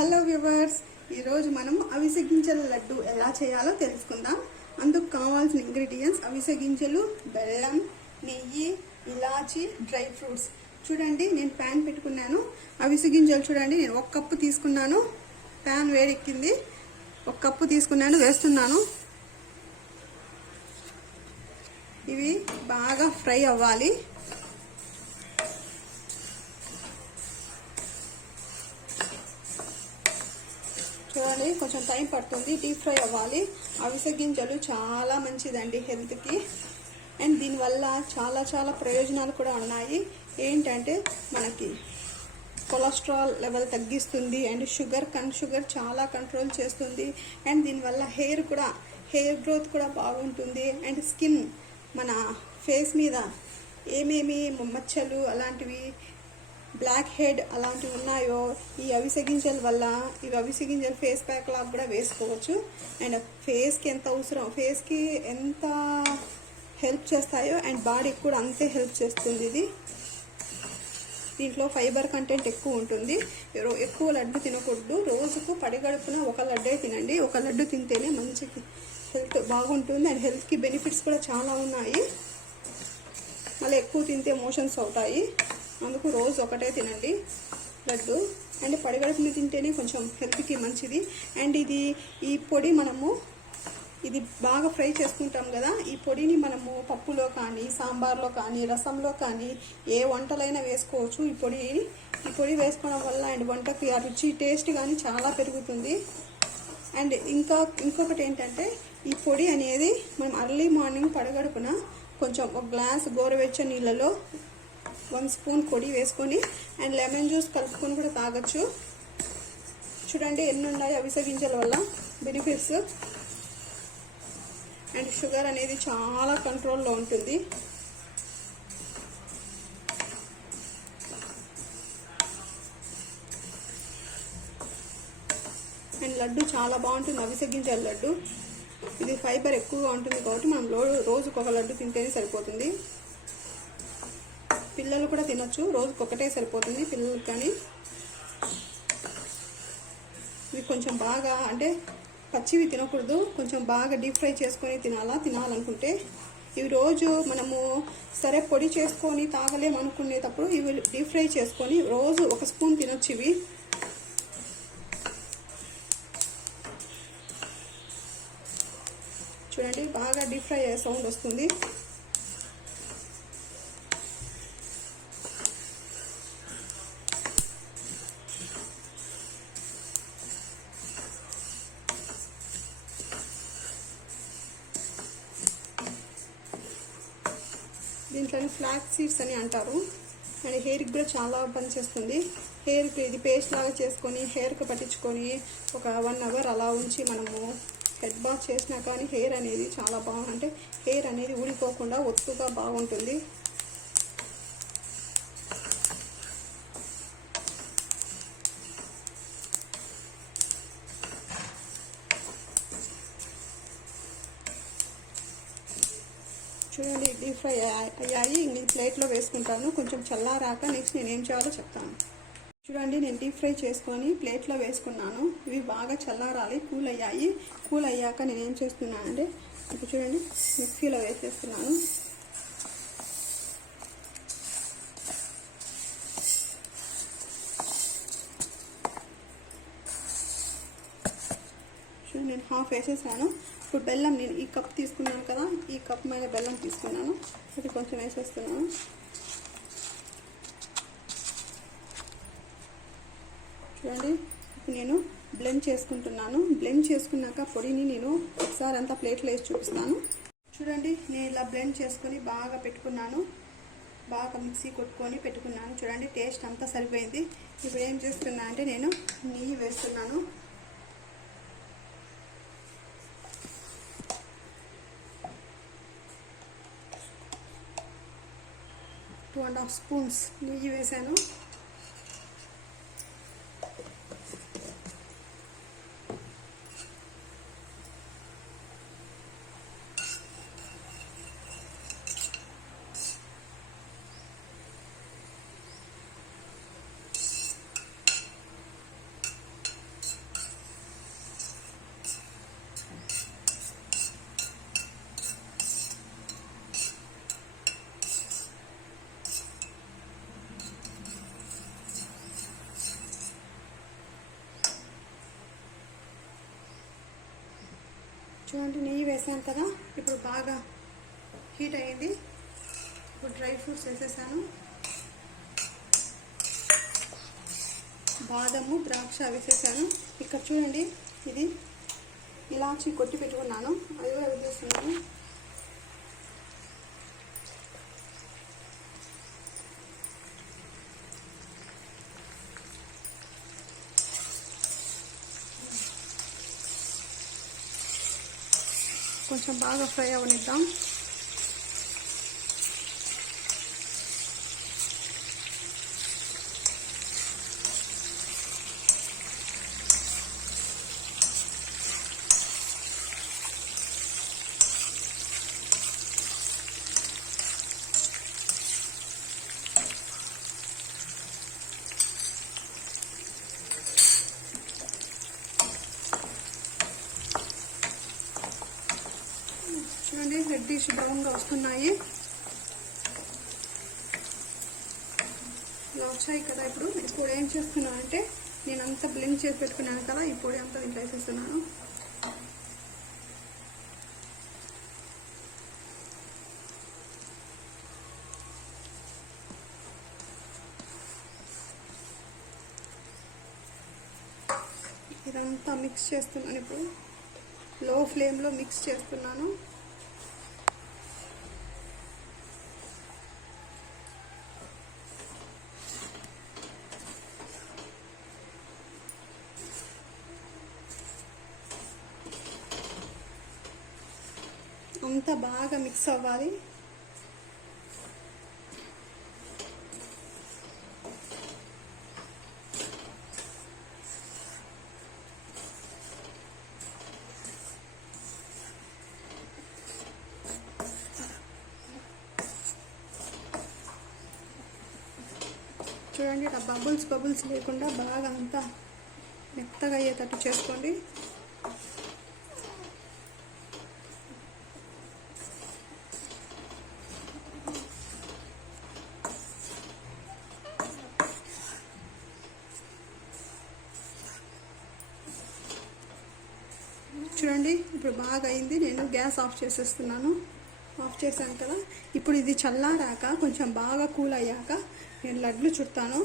Hello viewers, ఈరోజు మనం అవిసె గింజల లడ్డు ఎలా చేయాలో తెలుసుకుందాం. అందుకు కావాల్సిన ఇంగ్రీడియంట్స్ అవిసె గింజలు, బెల్లం, నెయ్యి, ఇలాచి, డ్రై ఫ్రూట్స్. చూడండి, నేను ప్యాన్ పెట్టుకున్నాను. అవిసె గింజలు చూడండి, నేను 1 కప్పు తీసుకున్నాను. ప్యాన్ వేడెక్కింది. 1 కప్పు తీసుకున్నాను, వేస్తున్నాను. ఇవి బాగా ఫ్రై అవ్వాలి. చూడండి, కొంచెం టైం పడుతుంది, డీప్ ఫ్రై అవ్వాలి. అవిసె గింజలు చాలా మంచిదండి హెల్త్కి. అండ్ దీనివల్ల చాలా ప్రయోజనాలు కూడా ఉన్నాయి. ఏంటంటే మనకి కొలెస్ట్రాల్ లెవెల్ తగ్గిస్తుంది అండ్ షుగర్ చాలా కంట్రోల్ చేస్తుంది. అండ్ దీనివల్ల హెయిర్ గ్రోత్ కూడా బాగుంటుంది. అండ్ స్కిన్, మన ఫేస్ మీద ఏమేమి మచ్చలు అలాంటివి, బ్లాక్ హెడ్ అలాంటివి ఉన్నాయో ఈ అవిసె గింజల వల్ల, ఇవి అవిసె గింజలు ఫేస్ ప్యాక్ లాగా కూడా వేసుకోవచ్చు. అండ్ ఫేస్కి ఎంత అవసరం, ఫేస్కి ఎంత హెల్ప్ చేస్తాయో అండ్ బాడీకి కూడా అంతే హెల్ప్ చేస్తుంది. దీంట్లో ఫైబర్ కంటెంట్ ఎక్కువ ఉంటుంది. ఎక్కువ లడ్డు తినకూడదు. రోజుకు పడిగడుపున 1 లడ్డే తినండి. 1 లడ్డు తింటేనే మంచి హెల్త్ బాగుంటుంది. అండ్ హెల్త్కి బెనిఫిట్స్ కూడా చాలా ఉన్నాయి. మళ్ళీ ఎక్కువ తింటే మోషన్స్ అవుతాయి. అందుకు రోజు 1 తినండి లడ్డు. అండ్ పడిగడుపున తింటేనే కొంచెం హెల్త్కి మంచిది. అండ్ ఈ పొడి ఇది బాగా ఫ్రై చేసుకుంటాం కదా, ఈ పొడిని మనము పప్పులో కానీ, సాంబార్లో కానీ, రసంలో కానీ ఏ వంటలైనా వేసుకోవచ్చు. ఈ పొడి వేసుకోవడం వల్ల అండ్ వంటకి ఆ రుచి, టేస్ట్ కానీ చాలా పెరుగుతుంది. అండ్ ఇంకొకటి ఏంటంటే, ఈ పొడి అనేది మనం అర్లీ మార్నింగ్ పడగడుపున కొంచెం 1 గ్లాస్ గోరువెచ్చని నీళ్ళలో 1 స్పూన్ పొడి వేసుకొని అండ్ లెమన్ జ్యూస్ కలుపుకొని కూడా తాగొచ్చు. చూడండి ఎన్ని ఉన్నాయి అవిసె గింజల వల్ల బెనిఫిట్స్. అండ్ షుగర్ అనేది చాలా కంట్రోల్లో ఉంటుంది. అండ్ లడ్డు చాలా బాగుంటుంది అవిసె గింజల లడ్డు. ఇది ఫైబర్ ఎక్కువగా ఉంటుంది కాబట్టి మనం రోజుకు 1 లడ్డు తింటేనే సరిపోతుంది. పిల్లలు కూడా తినొచ్చు, రోజుకు 1 సరిపోతుంది పిల్లలకు. కానీ ఇవి కొంచెం బాగా, అంటే పచ్చివి తినకూడదు, కొంచెం బాగా డీప్ ఫ్రై చేసుకొని తినాలనుకుంటే ఇవి రోజు మనము సరే పొడి చేసుకొని తాగలేమనుకునేటప్పుడు ఇవి డీప్ ఫ్రై చేసుకొని రోజు 1 స్పూన్ తినొచ్చు. ఇవి చూడండి, బాగా డీప్ ఫ్రై అయ్యే సౌండ్ వస్తుంది. దీంట్లో ఫ్లాక్స్ సీడ్స్ అని అంటారు. అండ్ హెయిర్కి కూడా చాలా పనిచేస్తుంది. హెయిర్కి ఇది పేస్ట్ లాగా చేసుకొని హెయిర్కి పట్టించుకొని ఒక 1 అవర్ అలా ఉంచి మనము హెడ్ బాత్ చేసినా కానీ హెయిర్ అనేది చాలా అంటే హెయిర్ అనేది ఊడిపోకుండా ఒత్తుగా బాగుంటుంది. చూడండి, డీప్ ఫ్రై అయ్యాయి. ఇంక ప్లేట్లో వేసుకుంటాను. కొంచెం చల్లారాక నెక్స్ట్ నేను ఏం చేయాలో చెప్తాను. చూడండి, నేను డీప్ ఫ్రై చేసుకొని ప్లేట్లో వేసుకున్నాను. ఇవి బాగా చల్లారాలి, కూల్ అయ్యాయి. కూల్ అయ్యాక నేను ఏం చేస్తున్నానంటే, ఇప్పుడు చూడండి మిక్సీలో వేసేస్తున్నాను. చూడండి, నేను హాఫ్ వేసేసాను. ఇప్పుడు బెల్లం, నేను ఈ కప్ తీసుకున్నాను కదా, ఈ కప్ మీద బెల్లం తీసుకున్నాను. అది కొంచెం వేసేస్తున్నాను. చూడండి, ఇప్పుడు నేను బ్లెండ్ చేసుకుంటున్నాను. బ్లెండ్ చేసుకున్నాక పొడిని నేను ఒకసారి అంతా ప్లేట్లో వేసి చూపిస్తాను. చూడండి, నేను ఇలా బ్లెండ్ చేసుకొని బాగా పెట్టుకున్నాను. బాగా మిక్సీ కొట్టుకొని పెట్టుకున్నాను. చూడండి, టేస్ట్ అంతా సరిపోయింది. ఇప్పుడు ఏం చేస్తున్నా అంటే, నేను నెయ్యి వేస్తున్నాను. 2.5 స్పూన్స్ నెయ్యి వేసాను. చూడండి నెయ్యి వేసాను కదా, ఇప్పుడు బాగా హీట్ అయ్యింది. ఇప్పుడు డ్రై ఫ్రూట్స్ వేసేసాను. బాదము, ద్రాక్ష వేసేసాను. ఇక్కడ చూడండి ఇది ఇలాచి కొట్టి పెట్టుకున్నాను, అది కూడా వేసేస్తున్నాను. కొంచెం బాగా ఫ్రై అవనిద్దాం. చూడండి రెడ్డిష్ బ్రౌన్గా వస్తున్నాయి. ఇలా వచ్చాయి కదా. ఇప్పుడు ఏం చేస్తున్నాను అంటే, నేను అంతా బ్లెండ్ చేసి పెట్టుకున్నాను కదా, ఈ పొడి అంతా దీంట్లో వేసేస్తున్నాను. ఇదంతా మిక్స్ చేస్తున్నాను. ఇప్పుడు లో ఫ్లేమ్లో మిక్స్ చేస్తున్నాను. అంతా బాగా మిక్స్ అవ్వాలి. చూడండి ఇలా బబుల్స్ లేకుండా బాగా అంతా మెత్తగా అయ్యేటట్టు చేసుకోండి. చూడండి ఇప్పుడు బాగా అయింది. నేను గ్యాస్ ఆఫ్ చేసేస్తున్నాను. ఆఫ్ చేశాను కదా. ఇప్పుడు ఇది చల్లారాక కొంచెం బాగా కూల్ అయ్యాక నేను లడ్లు చుడతాను.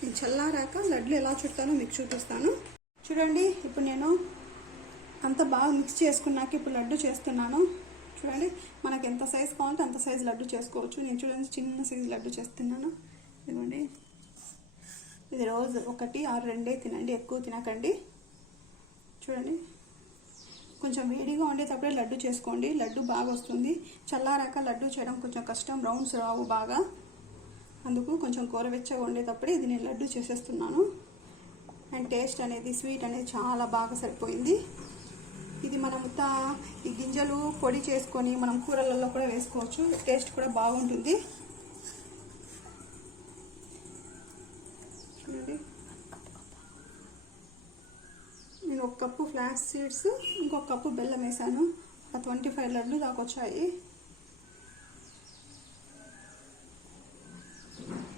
నేను చల్లారాక లడ్లు ఎలా చుడతానో మీకు చూపిస్తాను. చూడండి ఇప్పుడు నేను అంత బాగా మిక్స్ చేసుకున్నాక ఇప్పుడు లడ్డు చేస్తున్నాను. చూడండి మనకు ఎంత సైజు కావాలంటే అంత సైజు లడ్డు చేసుకోవచ్చు. నేను చూడండి చిన్న సైజు లడ్డు చేస్తున్నాను. ఇదిగోండి, ఇది రోజు 1 or 2 తినండి, ఎక్కువ తినకండి. చూడండి కొంచెం వేడిగా ఉండేటప్పుడే లడ్డు చేసుకోండి, లడ్డు బాగా వస్తుంది. చల్లారాక లడ్డు చేయడం కొంచెం కష్టం, రౌండ్స్ రావు బాగా. అందుకు కొంచెం గోరువెచ్చగా ఉండేటప్పుడే ఇది నేను లడ్డు చేసేస్తున్నాను. అండ్ టేస్ట్ అనేది, స్వీట్ అనేది చాలా బాగా సరిపోయింది. ఇది మనం ఈ గింజలు పొడి చేసుకొని మనం కూరలలో కూడా వేసుకోవచ్చు, టేస్ట్ కూడా బాగుంటుంది. చూడండి నేను 1 కప్పు ఫ్లాక్స్ సీడ్స్, ఇంకొక కప్పు బెల్లం వేసాను. ఒక 25 లడ్లు దాకా వచ్చాయి.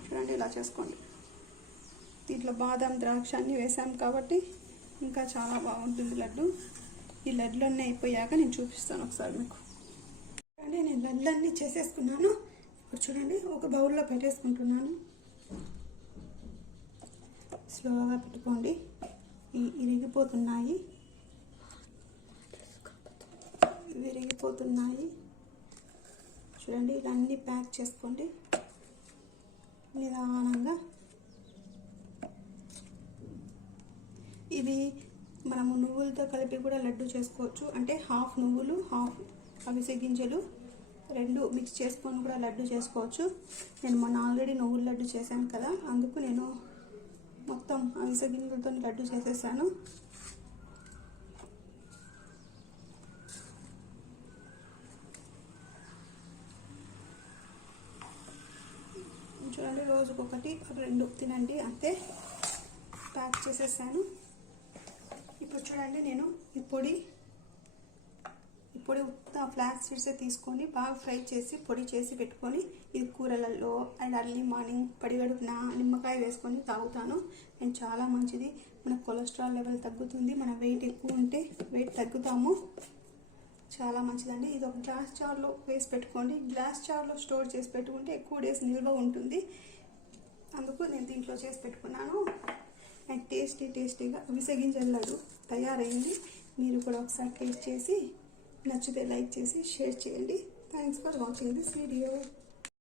చూడండి ఇలా చేసుకోండి. దీంట్లో బాదం, ద్రాక్ష అన్నీ వేసాం కాబట్టి ఇంకా చాలా బాగుంటుంది లడ్డు. ఈ లడ్లన్నీ అయిపోయాక నేను చూపిస్తాను ఒకసారి మీకు. చూడండి నేను లడ్లన్నీ చేసేసుకున్నాను. ఇప్పుడు చూడండి ఒక బౌల్లో పెట్టేసుకుంటున్నాను. స్లోగా పెట్టుకోండి, విరిగిపోతున్నాయి. చూడండి ఇలా అన్నీ ప్యాక్ చేసుకోండి నిదానంగా. ఇవి మనము నువ్వులతో కలిపి కూడా లడ్డు చేసుకోవచ్చు. అంటే హాఫ్ నువ్వులు, హాఫ్ అవిసె గింజలు 2 మిక్స్ చేసుకొని కూడా లడ్డు చేసుకోవచ్చు. నేను మొన్న ఆల్రెడీ నువ్వుల లడ్డు చేశాను కదా, అందుకు నేను మొత్తం అవిసె గింజలతో లడ్డు చేసేసాను. చూడండి రోజుకు 1 or 2 తినండి, అంతే. ప్యాక్ చేసేసాను. ఇప్పుడు చూడండి నేను ఈ పొడి ఉత్త ఫ్లాక్స్ సీడ్స్ తీసుకొని బాగా ఫ్రై చేసి పొడి చేసి పెట్టుకొని ఇది కూరలలో అండ్ అర్లీ మార్నింగ్ పడిగడుపున నిమ్మకాయ వేసుకొని తాగుతాను. నేను చాలా మంచిది. మన కొలెస్ట్రాల్ లెవెల్ తగ్గుతుంది. మన వెయిట్ ఎక్కువ ఉంటే వెయిట్ తగ్గుతాము. చాలా మంచిదండి. ఇది ఒక గ్లాస్ జార్లో వేసి పెట్టుకోండి. గ్లాస్ జార్లో స్టోర్ చేసి పెట్టుకుంటే ఎక్కువ డేస్ నిల్వ ఉంటుంది. అందుకు నేను దీంట్లో చేసి పెట్టుకున్నాను. అండ్ టేస్టీగా అవిసె గింజల లడ్డు తయారైంది. మీరు కూడా ఒకసారి టేస్ట్ చేసి నచ్చితే లైక్ చేసి షేర్ చేయండి. Thanks for watching this video.